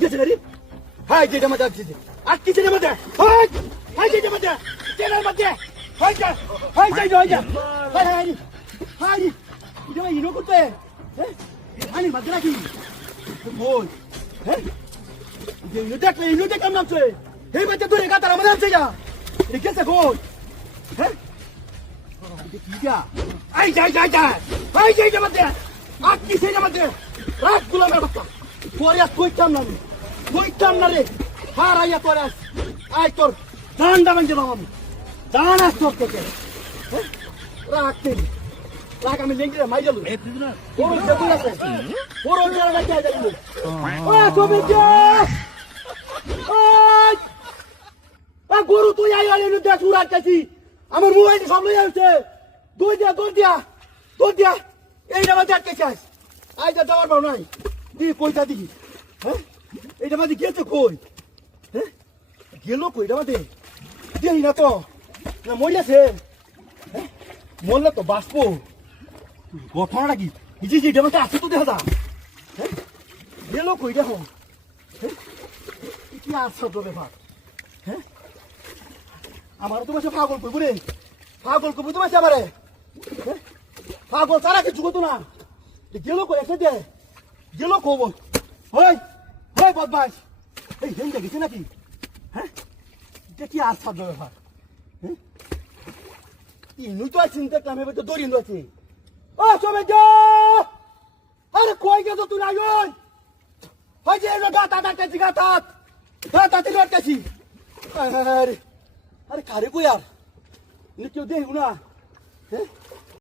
গেছে রে হাই যেটা মধ্যে আসছে আর কিসের মধ্যে হাই হাই যেটা মধ্যে যেটার মধ্যে হাই যা হাই যাই হাই যা হাই হাই হাই এটা ইনো করতে হ্যাঁ আনি মধ্যে রাখি বল হ্যাঁ ইনো দেখ কেমন আছে এই বাচ্চা তোর একা তার আমাদের আছে যা গেছে গোল হ্যাঁ কি যা আই যাই যাই যাই হাই যাই মধ্যে আর কিসের মধ্যে রাত গুলামের বাচ্চা তোরে আর কইতাম না রে হার আইয়া তোরে আই তোর দান্ডা ভাঙে দাও আমি দান আস তোর থেকে রাখতে রাখ আমি লেঙ্গি রে মাই যাবো ওর দেখুন আছে ওর ওর রাখতে আই যাবো ও তুমি যা আ গরু তুই আই আই নুতে সুরাত কাছি আমার মোবাইল সব লই আইছে দই দিয়া এই নামা দেখতে চাস আই যা যাওয়ার পাও নাই দি কইতা দি হ্যাঁ এইটা মাঝে গেছে কই হ্যাঁ গেল কইটা মাঝে দেই না তো না মরিয়াছে হ্যাঁ মরলে তো বাঁচবো ঘটনাটা কি বুঝিস এটা মাঝে আছে তো দেখা হ্যাঁ গেল কই দেখো হ্যাঁ কি আসছো তো ব্যাপার হ্যাঁ আমারও তো মাসে পাগল করবো রে পাগল করবো তো মাসে আমারে হ্যাঁ পাগল তারা কিছু করতো না গেল কই এসে দে গেল কব ওই ওই বদমাস এই হেঙ্গে গেছে নাকি হ্যাঁ এটা কি আর ছাড় ব্যাপার হ্যাঁ ইনু তো চিন্তা কামে তো দড়িন আছে ও সবে যা আরে কই গেছো তুই নাই ওই ওই যে গাতা ডাকতেছি গাতাতে লটকাছি আরে আরে কারে কই আর ইনু কেউ দেখু না হ্যাঁ